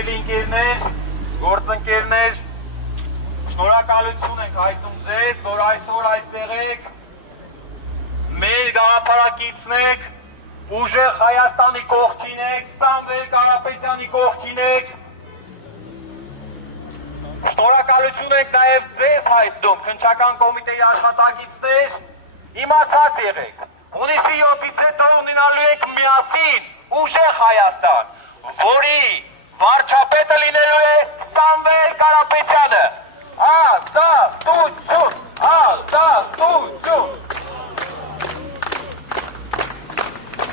Սիրելի ընկերներ, գործընկերներ, շնորհակալություն ենք հայտնում ձեզ, որ այսօր այստեղ եք, մեր գաղափարակիցն եք, ուժեղ Հայաստանի կողքին եք, Սամվել Կարապետյանի կողքին եք։ Շնորհակալություն ենք նաև ձեզ հայտնում, քննչական կոմիտեի աշխատակիցներ, իմացած եղեք, հունիսի 7-ից հետո ունենալու եք միասին ուժեղ Հայաստան, որի վարչապետը լինելու է Սամվել Կարապետյանը։ Ազատություն, ազատություն։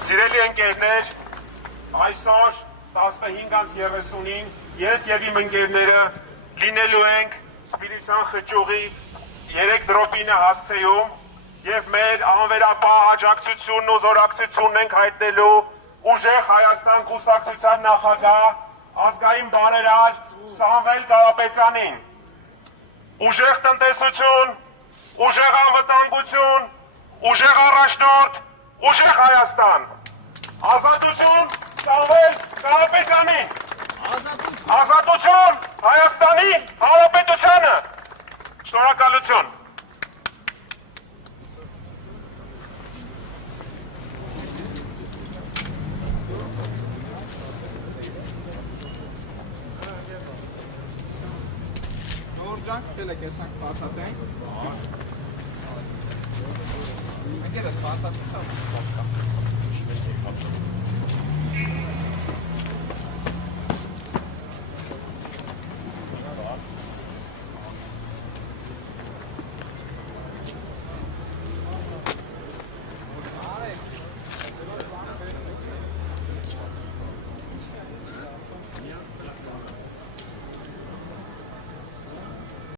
Սիրելի ընկերներ, այսօր 15:30-ին ես եւ իմ ընկերները լինելու ենք Սպիրիդոնյան խճուղի 3 դրոպինը հասցեում եւ մեր անվերապահ աջակցությունն ու զորակցությունն ենք հայտնելու ուժեղ Հայաստան կուսակցության նախագահ ազգային բարերար Սամվել Կարապետյանին։ Ուժեղ տնտեսություն, ուժեղ անվտանգություն, ուժեղ առաջնորդ, ուժեղ Հայաստան։ Ազատություն Սամվել Կարապետյանին։ Ազատություն Հայաստանի Հանրապետությանը։ Շնորհակալություն։ Ջանք դել եք եսանք պարտատենք։ Եկել ես պարտատեցավ։